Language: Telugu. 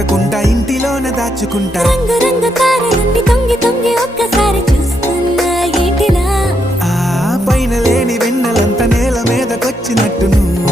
దొరకకుండా ఇంటిలోన దాచుకుంటా. రంగు రంగు తారలన్నీ తొంగి తొంగి ఒక్కసారి చూస్తున్నా ఏంటిలా. ఆ పైన లేని వెన్నెలంత నేల మీదకొచ్చినట్టు నువ్వు